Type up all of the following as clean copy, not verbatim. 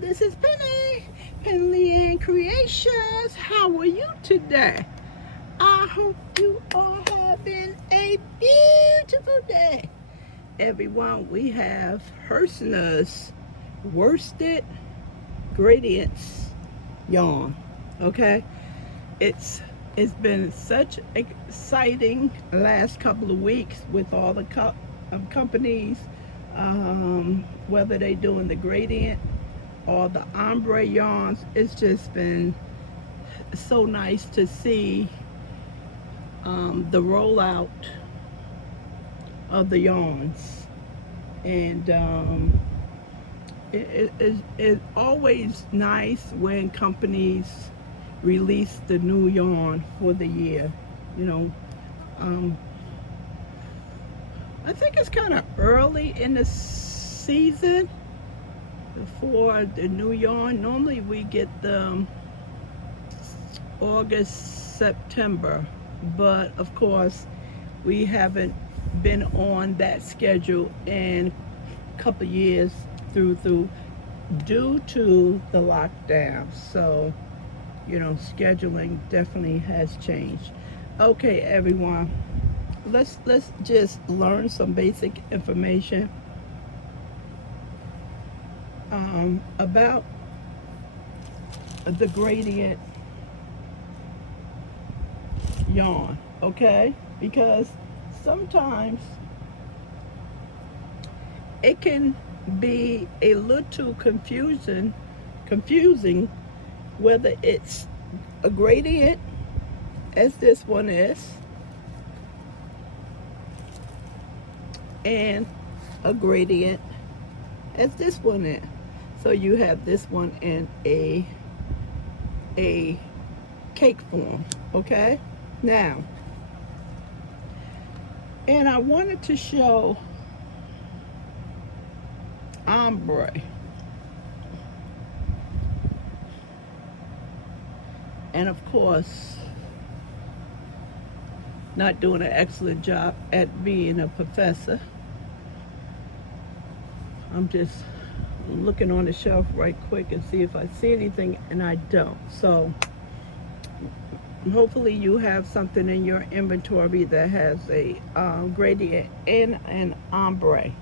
this is Penley-Ann Creations. How are you today? I hope you are having a beautiful day. Everyone, we have Herrschners worsted gradients yarn. Okay, it's been such exciting last couple of weeks with all the companies, whether they doing the gradient or the ombre yarns. It's just been so nice to see the rollout of the yarns, and it's always nice when companies release the new yarn for the year. You know, I think it's kind of early in the season for the new yarn. Normally we get them August, September, but of course we haven't been on that schedule in a couple of years through due to the lockdown. So, you know, scheduling definitely has changed. Okay, everyone, let's just learn some basic information about the gradient yarn. Okay, because sometimes it can be a little confusing whether it's a gradient, as this one is, and a gradient as this one is. So you have this one in a cake form. Okay, now, and I wanted to show ombre, and of course not doing an excellent job at being a professor. I'm just looking on the shelf right quick and see if I see anything, and I don't. So hopefully you have something in your inventory that has a gradient and an ombre.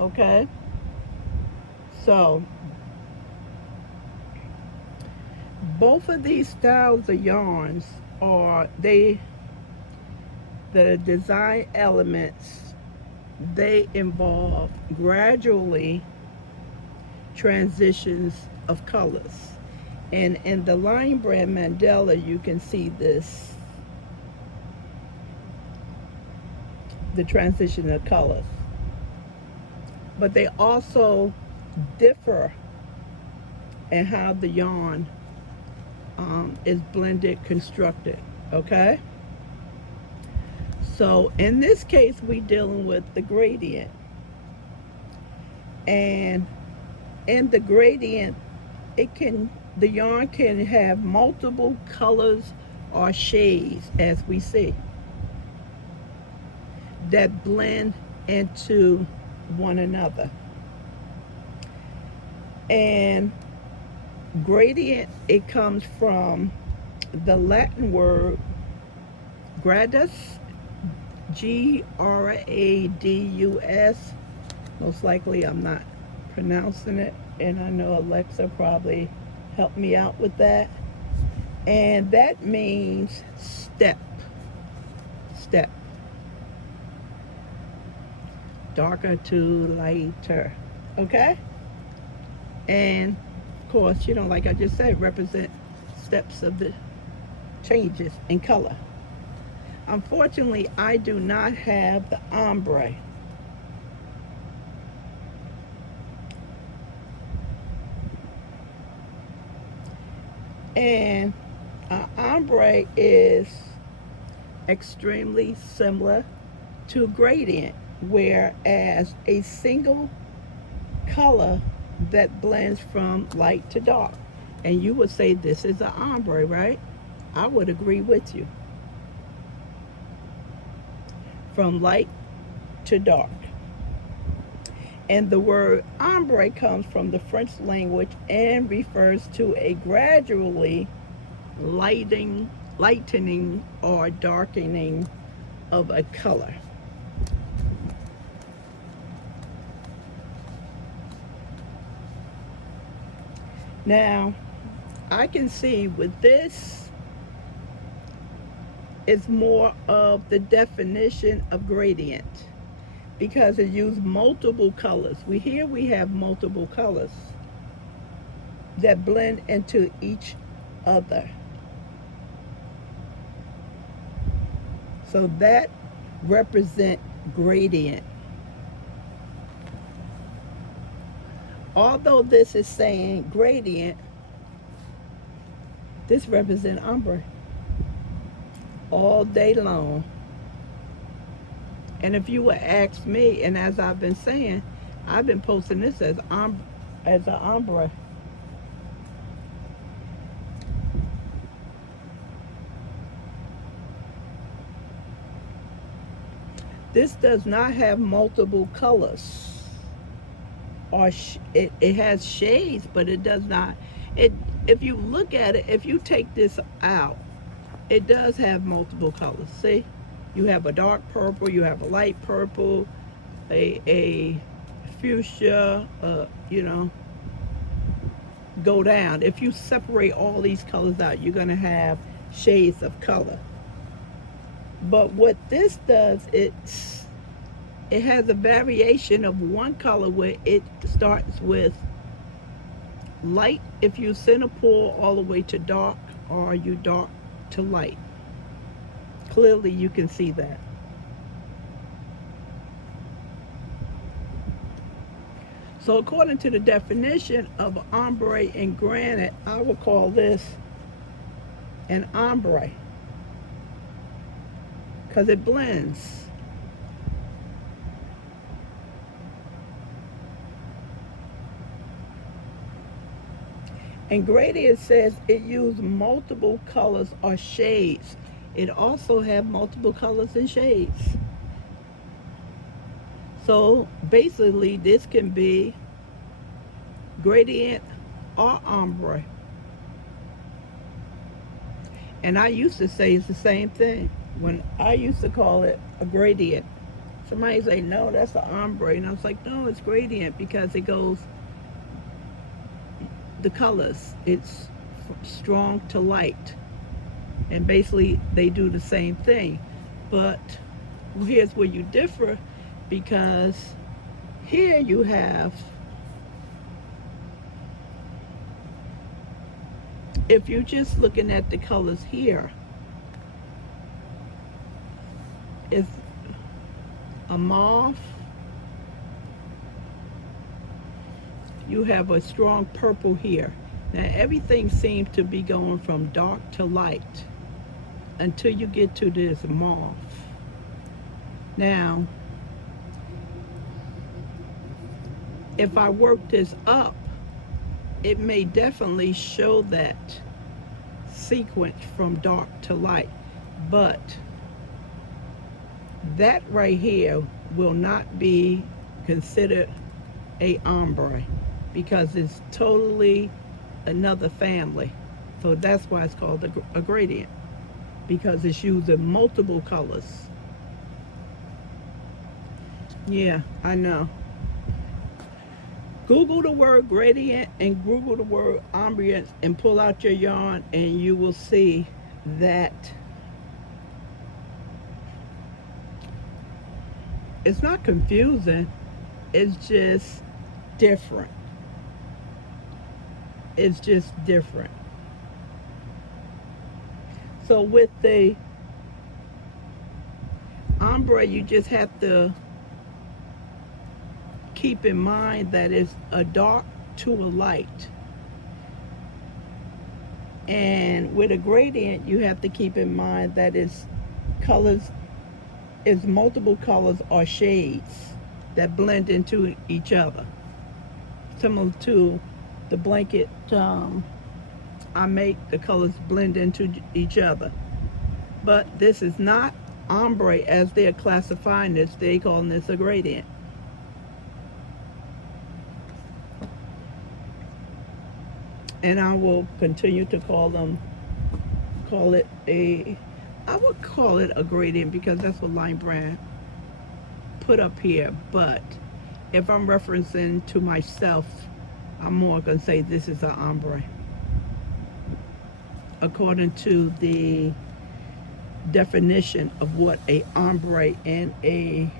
Okay, so both of these styles of yarns are the design elements. They involve gradually transitions of colors, and in the Lion Brand Mandela you can see this, the transition of colors, but they also differ in how the yarn is blended, constructed. Okay, so in this case we're dealing with the gradient, and in the gradient the yarn can have multiple colors or shades, as we see, that blend into one another. And gradient, it comes from the Latin word gradus, Gradus. Most likely I'm not pronouncing it, and I know Alexa probably helped me out with that. And that means step, darker to lighter. Okay, and of course, you know, like I just said, represent steps of the changes in color. Unfortunately, I do not have the ombre. And ombre is extremely similar to gradient, whereas a single color that blends from light to dark. And you would say this is an ombre, right? I would agree with you. From light to dark. And the word ombre comes from the French language and refers to a gradually lightening or darkening of a color. Now, I can see with this, it's more of the definition of gradient because it used multiple colors. We have multiple colors that blend into each other. So that represent gradient. Although this is saying gradient, this represents ombre all day long. And if you would ask me, and as I've been saying, I've been posting this as an ombre. This does not have multiple colors. Or it has shades, but it does not. If you look at it, if you take this out, it does have multiple colors. See, you have a dark purple, you have a light purple, a fuchsia. Go down. If you separate all these colors out, you're gonna have shades of color. But what this does, it has a variation of one color where it starts with light if you center pull all the way to dark, or you dark to light. Clearly you can see that. So according to the definition of ombre in granite, I would call this an ombre because it blends. And Gradience says it used multiple colors or shades. It also have multiple colors and shades. So basically this can be gradient or ombre. And I used to say it's the same thing. When I used to call it a gradient, somebody say, no, that's an ombre. And I was like, no, it's gradient because it goes the colors. It's strong to light. And basically they do the same thing. But here's where you differ, because here you have, if you're just looking at the colors here, it's a mauve, you have a strong purple here. Now everything seems to be going from dark to light until you get to this mauve. Now, if I work this up, it may definitely show that sequence from dark to light, but that right here will not be considered a ombre because it's totally another family. So that's why it's called a gradient, because it's using multiple colors. Yeah, I know. Google the word gradient and Google the word ombre and pull out your yarn, and you will see that it's not confusing, it's just different. It's just different. So with the ombre, you just have to keep in mind that it's a dark to a light. And with a gradient, you have to keep in mind that it's colors, it's multiple colors or shades that blend into each other. Similar to the blanket I make, the colors blend into each other. But this is not ombre as they're classifying this. They calling this a gradient. and I will continue to call it a, I would call it a gradient because that's what Line Brand put up here. But if I'm referencing to myself, I'm more going to say this is an ombre. According to the definition of what a ombre and a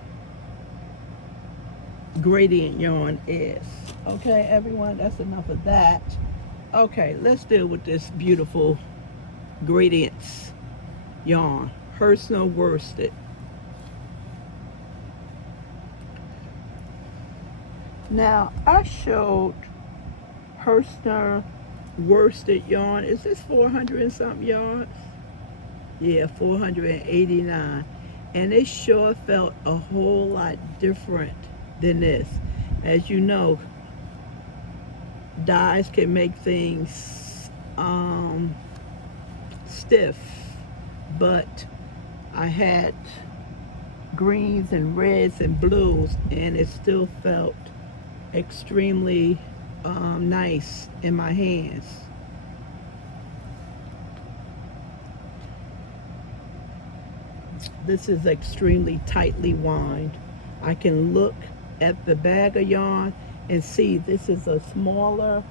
gradient yarn is. Okay, everyone, that's enough of that. Okay, let's deal with this beautiful gradients yarn. Herrschners worsted. Now, I showed Herrschners worsted yarn. Is this 400 and something yards? Yeah, 489. And it sure felt a whole lot different than this. As you know, dyes can make things stiff, but I had greens and reds and blues, and it still felt extremely nice in my hands. This is extremely tightly wound. I can look at the bag of yarn and see this is a smaller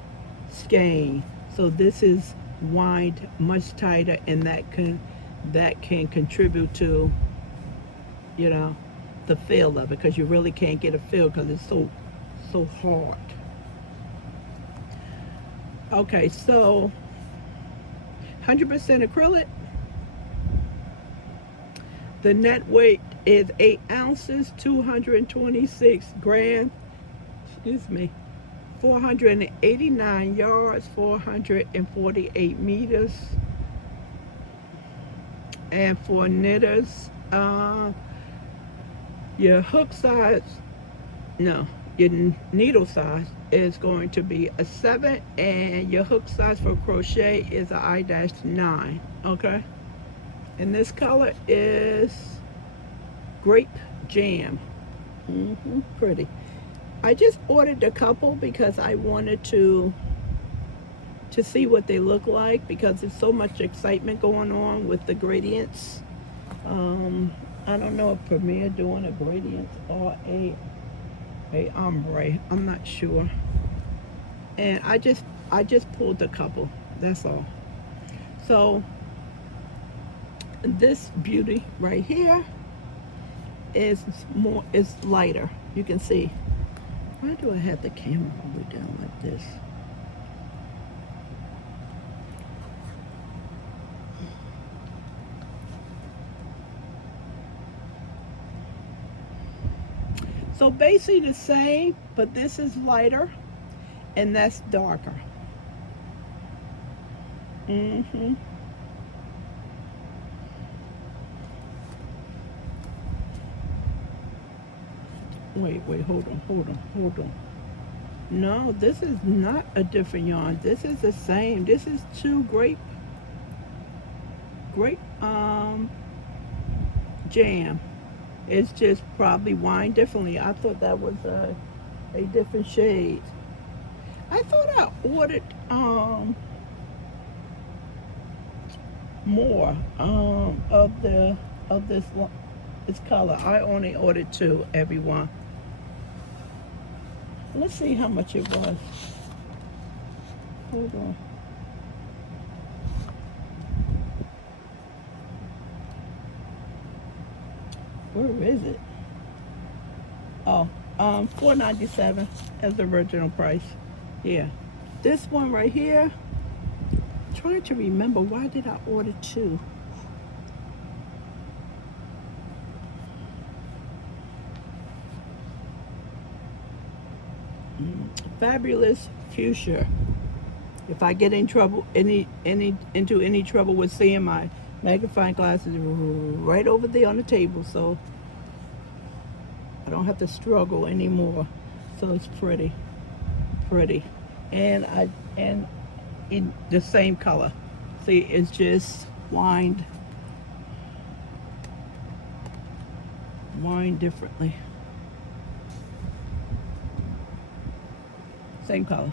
skein, so this is wound much tighter, and that can contribute to, you know, the feel of it, because you really can't get a feel because it's so hard. Okay, so 100% acrylic. The net weight is 8 ounces, 226 grams, 489 yards, 448 meters. And for knitters, your hook size, no, your needle size is going to be a 7, and your hook size for crochet is a I-9, okay? And this color is grape jam. Pretty. I just ordered a couple because I wanted to see what they look like, because there's so much excitement going on with the gradients. I don't know if Premier doing a gradient or a ombre. I'm not sure. And I just pulled a couple. That's all. So this beauty right here is lighter. You can see. Why do I have the camera all the way down like this? So basically the same, but this is lighter and that's darker. Wait, hold on. No, this is not a different yarn. This is the same. This is two grape jam. It's just probably wound differently. I thought that was a different shade. I thought I ordered more of this color. I only ordered 2, everyone. Let's see how much it was. Hold on. Where is it? Oh, $4.97 as the original price. Yeah. This one right here, I'm trying to remember, why did I order 2? Fabulous Fuchsia. If I get in trouble, into any trouble with seeing my magnifying glasses right over there on the table, so I don't have to struggle anymore. So it's pretty, and in the same color. See, it's just wound differently. Same color.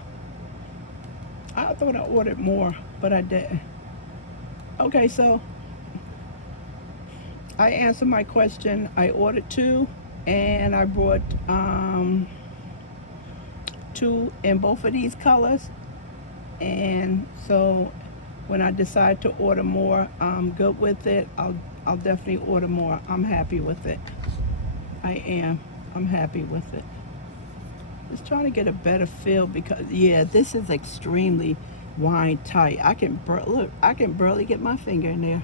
I thought I ordered more, but I didn't. Okay, so I answered my question. I ordered two, and I brought two in both of these colors. And so when I decide to order more, I'm good with it. I'll definitely order more. I'm happy with it. I am. I'm happy with it. Just trying to get a better feel because yeah, this is extremely wine tight. I can look. I can barely get my finger in there.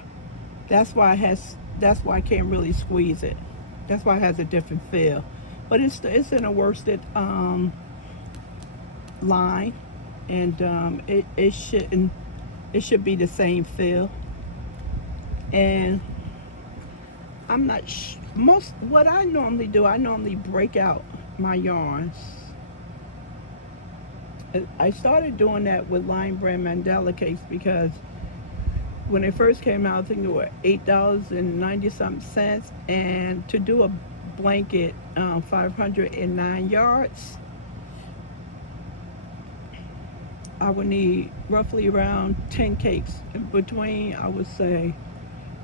That's why it has. That's why I can't really squeeze it. That's why it has a different feel. But it's in a worsted line, and it should be the same feel. And I'm not most what I normally do. I normally break out my yarns. I started doing that with Lion Brand Mandela cakes because when they first came out, I think they were $8.90 and to do a blanket 509 yards, I would need roughly around 10 cakes in between. I would say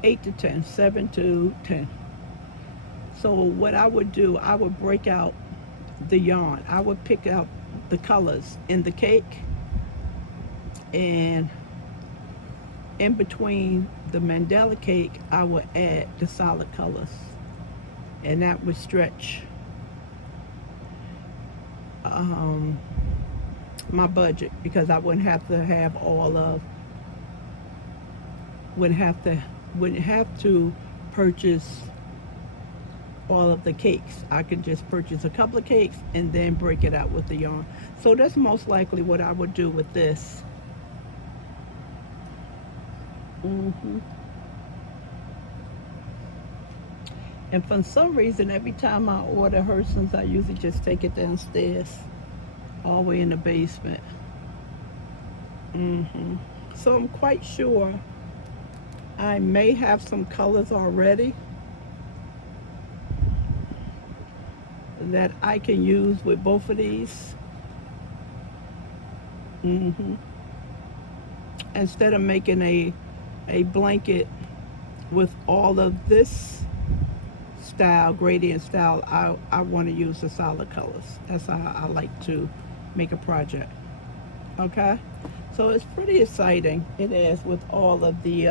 8 to 10, 7 to 10. So what I would do, I would break out the yarn. I would pick out the colors in the cake, and in between the Mandela cake, I would add the solid colors, and that would stretch my budget because I wouldn't have to have wouldn't have to purchase all of the cakes. I could just purchase a couple of cakes and then break it out with the yarn. So that's most likely what I would do with this. And for some reason, every time I order Herrschners, I usually just take it downstairs, all the way in the basement. So I'm quite sure I may have some colors already that I can use with both of these. Instead of making a blanket with all of this style, gradient style, I want to use the solid colors. That's how I like to make a project. Okay, so it's pretty exciting. It is, with all of the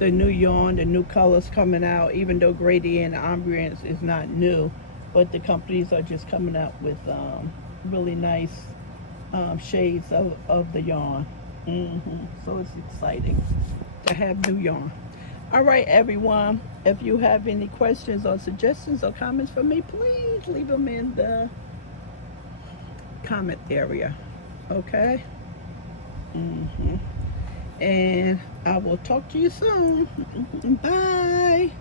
new yarn, the new colors coming out. Even though Gradience and Ombre is not new, but the companies are just coming out with really nice shades of the yarn. So it's exciting to have new yarn. All right, everyone, if you have any questions or suggestions or comments for me, please leave them in the comment area. Okay. And I will talk to you soon. Bye.